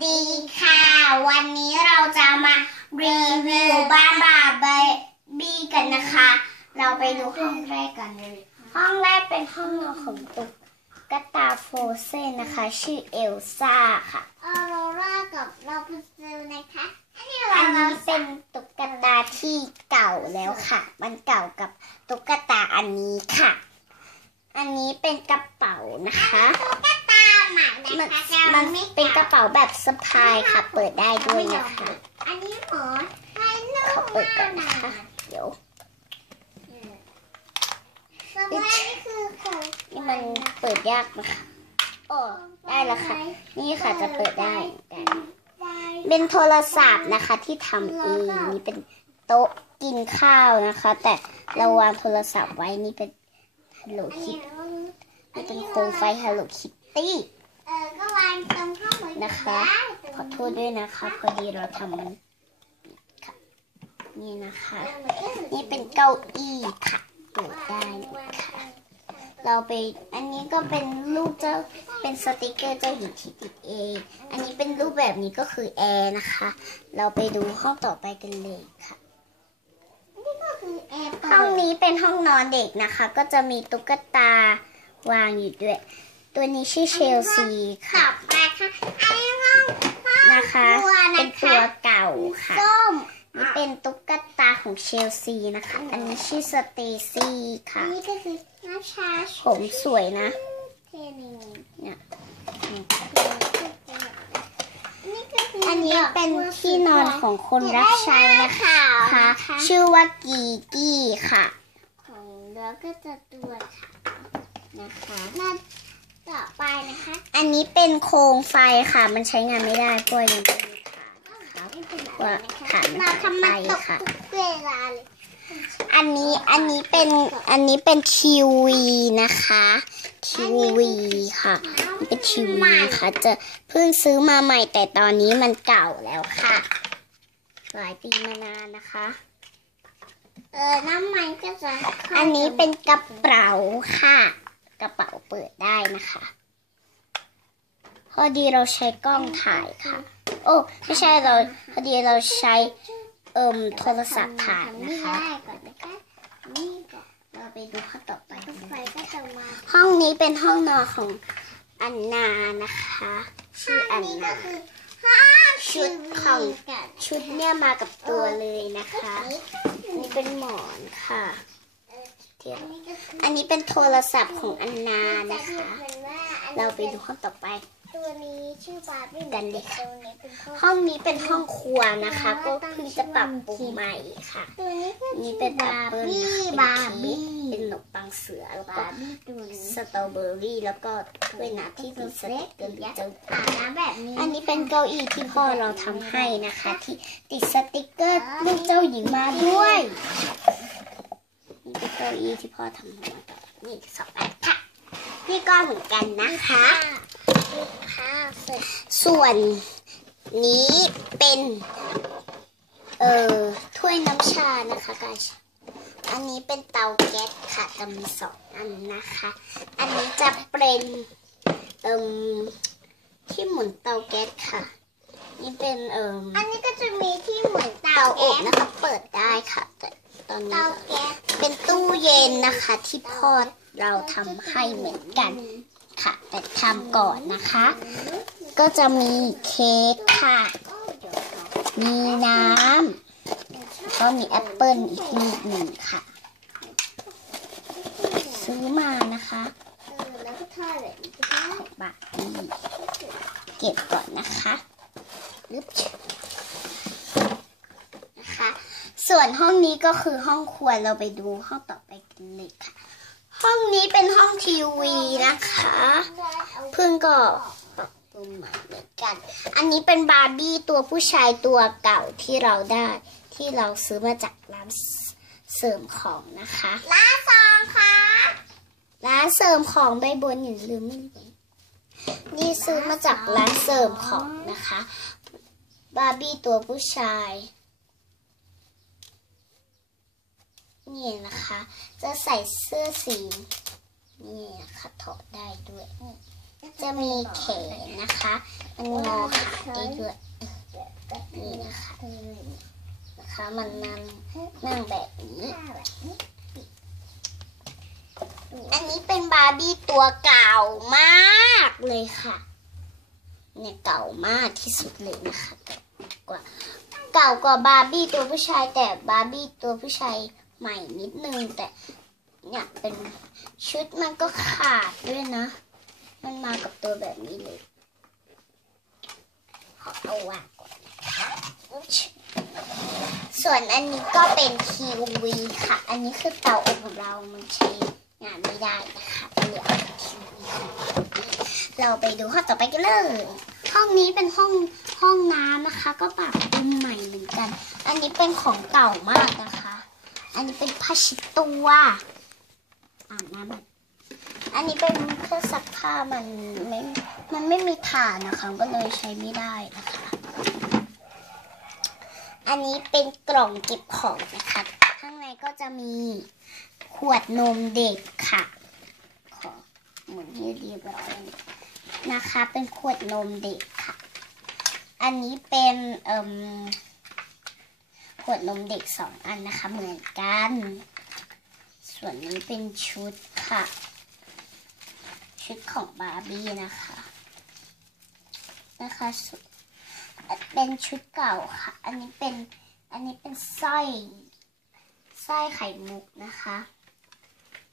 วันนี้เราจะมารีวิวบ้านบาร์บี้กันนะคะ เราไปดูห้องแรกกันเลย ห้องแรกเป็นห้องนอนของตุ๊กตาโฟเซนนะคะ ชื่อเอลซ่าค่ะออโรรากับเราเปนซิลนะคะอันนี้อัเรานนี้เป็นตุ๊กตาที่เก่าแล้วค่ะ มันเก่ากับตุ๊กตาอันนี้ค่ะ อันนี้เป็นกระเป๋านะคะตุ๊กตาห มามันนะคะมันเป็นกระเป๋าแบบสะพายค่ะ เปิดได้ด้วยนะคะ อันนี้หมอนไอ้นุ่เขามเปิดก่มาอนกนะคะเดี๋ยวสมัยนี่คือของนี่มันเปิดยากนะคะโอ้ได้แล้วค่ะ นี่ค่ะจะเปิดได้ได้ เป็นโทรศัพท์นะคะที่ทำเองนี่เป็นโต๊ะกินข้าวนะคะ แต่เราวางโทรศัพท์ไว้นี่เป็น Hello อันนี้ Kitty นี่เป็นโคมไฟ Hello Kitty เออก็วางตรงข้างบ นนะคะ ขอโทษด้วยนะคะ พอดีเราทำมันค่ะนี่นะคะ นี่เป็นเก้าอี้ค่ะเปิดได้นะคะ เราไป อันนี้ก็เป็นรูปเจ้า เป็นสติกเกอร์เจ้าหญิงที่ติดเอง อันนี้เป็นรูปแบบนี้ก็คือแอร์นะคะ เราไปดูห้องต่อไปกันเลยค่ะนี่ก็คือแอร์เปิดห้องนี้เป็นห้องนอนเด็กนะคะ ก็จะมีตุ๊กตาวางอยู่ด้วย ตัวนี้ชื่อเชลซีต่ค่ะอไปค่ะอันนี้ห้องห้องนะคะครัวเป็นะนคะตัวเก่าค่ะ ส้มนี่เป็นตุ๊กตาของเชลซีนะคะ อันนี้ชื่อสเตซี่อัค่ะ นนี้ก็คือน้ำชาผมสวยนะ เทนิงเนี่ย นี่ก็คืออัอันนี้เป็นที่นอนของคนรับใช้นะคะชื่อว่ากีกี้ค่ะ ของแล้วก็จะตัวขาวนะคะหน้า ต่อไปนะคะ อันนี้เป็นโครงไฟค่ะ มันใช้งานไม่ได้เพราะยังไม่มีฐานนะคะไม่เป็นไรว่านะคะฐานมันเราทำมันตกค่ะทุกเวลาเลย อันนี้อันนี้เป็นอันนี้เป็นทีวีนะคะทีวีค่ะนี่เป็นทีวีนะคะจะเพิ่งซื้อมาใหม่แต่ตอนนี้มันเก่าแล้วค่ะ หลายปีมานานนะคะเออน้ำมันก็จะเข้าอันนี้เป็นกระเป๋าค่ะ กระเป๋าเปิดได้นะคะ พอดีเราใช้กล้องถ่ายค่ะ โอ้ไม่ใช่เราพอดีเราใช้เอ่มโทรศัพท์ถ่ายนะคะได้ก่อนนะคะนี่ก่อนเราไปดูข้อต่อไปกันไฟเลยก็จะมาห้องนี้เป็นห้องนอนของอันนานะคะชื่ออันนี่ก็นาคือห้าชุดของกันชุดเนี่ยมากับตัวเลยนะคะอันนี้เป็นหมอนค่ะ เดี๋ยวอันนี้ก็คืออันนี้เป็นโทรศัพท์ของอันนานะคะเหมือนว่าอันนี้เราไปดูห้องต่อไป ตัวนี้ชื่อบาร์บี้กันเลยค่ะตัวนี้เป็นพ่อห้องนี้เป็นห้องครัวนะคะ ก็เพิ่งจะปรับปรุงใหม่ค่ะตัวนี้ก็นี่เป็นแอปเปิ้ลบี้นะคะบาร์บี้เป็นขนมปังเสือแล้วก็บาร์บี้ตัวนี้สตรอเบอรี่ แล้วก็ถ้วยน้ำที่ติดสติ๊กเกอร์เจ้าอาบน้ำแบบนี้ อันนี้เป็นเก้าอี้ที่พ่อเราทำให้นะคะ ที่ติดสติกเกอร์รูปเจ้าหญิงมาด้วยนี่ เป็นเก้าอี้ที่พ่อทำให้มานี่สองอันค่ะ นี่ก็เหมือนกันนะคะลูกค้าเสร็จส่วนนี้เป็น เอ่อถ้วยน้ำชานะคะกายอันนี้เป็นเตาแก๊สค่ะจะมีสองอันนะคะ อันนี้จะเป็นเอ่มที่หมุนเตาแก๊สค่ะ นี่เป็นเอ่มอันนี้ก็จะมีที่เหมือนเตาเตาอแก๊บสนะคะ เปิดได้ค่ะแต่ตอนนี้เตาแก๊สเป็นตู้เย็นนะคะ ที่พ่อเราทำให้เหมือนกันค่ะ แต่ทำก่อนนะคะ ก็จะมีเค้กค่ะ มีน้ำก็มีแอปเปิลอีกลูกหนึ่งค่ะ ซื้อมานะคะเออแล้วก็ทอดแบบนี้ก็ได้ของบาทนี่เก็บก่อนนะคะลึบนะคะ ส่วนห้องนี้ก็คือห้องครัวเราไปดูห้องต่อไปกันเลยค่ะ ห้องนี้เป็นห้องทีวีนะคะเพิ่งก็ปรับปรุงใหม่เหมือนกัน อันนี้เป็นบาร์บี้ตัวผู้ชายตัวเก่าที่เราได้ ที่เราซื้อมาจากร้านเสริมของนะคะล้าซองค่ะร้านเสริมของใบบนอย่าลืมไม่ลืมนี่ซื้อมาจากร้านเสริมของนะคะ บาร์บี้ตัวผู้ชาย นี่นะคะ จะใส่เสื้อสีนี่นะคะถอดได้ด้วย จะมีแขนนะคะ มันงอขาได้ด้วยนี่นะคะนะคะมันนั่งนั่งแบบนี้ อันนี้เป็นบาร์บี้ตัวเก่ามากเลยค่ะ เนี่ยเก่ามากที่สุดเลยนะคะ กว่า เก่ากว่าบาร์บี้ตัวผู้ชายแต่บาร์บี้ตัวผู้ชาย ใหม่นิดนึงแต่เนี่ยเป็นชุดมันก็ขาดด้วยนะ มันมากับตัวแบบนี้เลยขอเอาวางก่อนนะคะอุ๊ยส่วนอันนี้ก็เป็นทีวีค่ะ อันนี้คือเตาอบของเรา มันใช้งานไม่ได้นะคะเหลือทีวีเราเราไปดูห้องต่อไปกันเลย ห้องนี้เป็นห้องห้องน้ำนะคะ ก็ปรับปรุงใหม่เหมือนกัน อันนี้เป็นของเก่ามากนะคะ อันนี้เป็นผ้าชิดตัวอาบน้ำแบบอันนี้เป็นเครื่องซักผ้ามันไม่มันไม่มีถ่านนะคะ ก็เลยใช้ไม่ได้นะคะ อันนี้เป็นกล่องเก็บของนะคะ ข้างในก็จะมีขวดนมเด็กค่ะ ขอหมุนให้เรียบร้อยนะคะ เป็นขวดนมเด็กค่ะ อันนี้เป็นเอ่มข วดนมเด็กสองอันนะคะ เหมือนกัน ส่วนนี้เป็นชุดค่ะ ชุดของบาร์บี้นะคะ นะคะเป็นชุดเก่าค่ะ อันนี้เป็น อันนี้เป็นสร้อย สร้อยไข่มุกนะคะ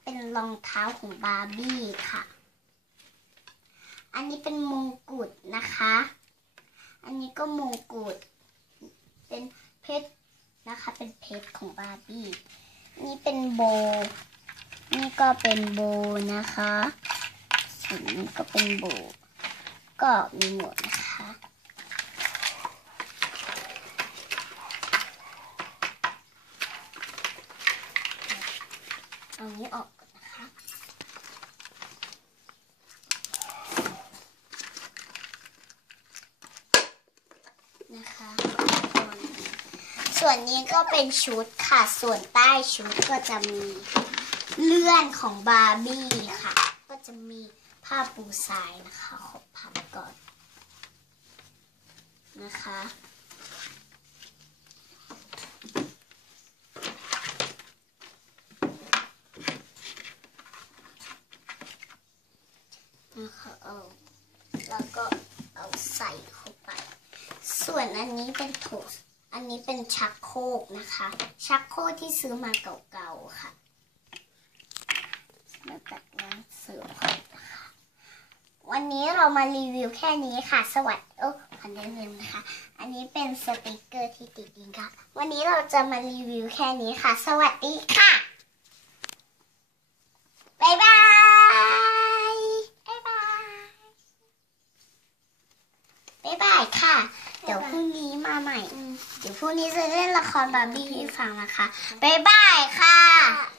เป็นรองเท้าของบาร์บี้ค่ะ อันนี้เป็นมงกุฎนะคะ อันนี้ก็มงกุฎ เป็นเพชร นะคะ เป็นเพชรของบาร์บี้ นี่เป็นโบ นี่ก็เป็นโบนะคะสีนี้ก็เป็นโบ ก็มีหมดนะคะเอานี้ออกก่อนนะคะ นะคะ ส่วนนี้ก็เป็นชุดค่ะ ส่วนใต้ชุดก็จะมีเลื่อนของบาร์บี้ค่ะ ก็จะมีผ้าปูทรายนะคะขอพับก่อนนะคะนะคะเอาแล้วก็เอาใส่เข้าไป ส่วนอันนี้เป็นโถ อันนี้เป็นชักโครกนะคะ ชักโครกที่ซื้อมาเก่าๆค่ะมาตัดน้ำเสือก่ะคะวันนี้เรามารีวิวแค่นี้ค่ะ สวัสดีโอ้ขอแนะนำนะคะ อันนี้เป็นสติกเกอร์ที่ติดดินค่ะ วันนี้เราจะมารีวิวแค่นี้ค่ะ สวัสดีค่ะ บ๊ายบาย บ๊ายบาย บ๊ายบายค่ะ เดี๋ยวพรุ่งนี้มาใหม่ ดี๋ยวพรุ่งนี้จะเล่นละครบาร์บี้ให้ฟังนะคะ บ๊ายบายค่ะบ๊ายบายนะคะ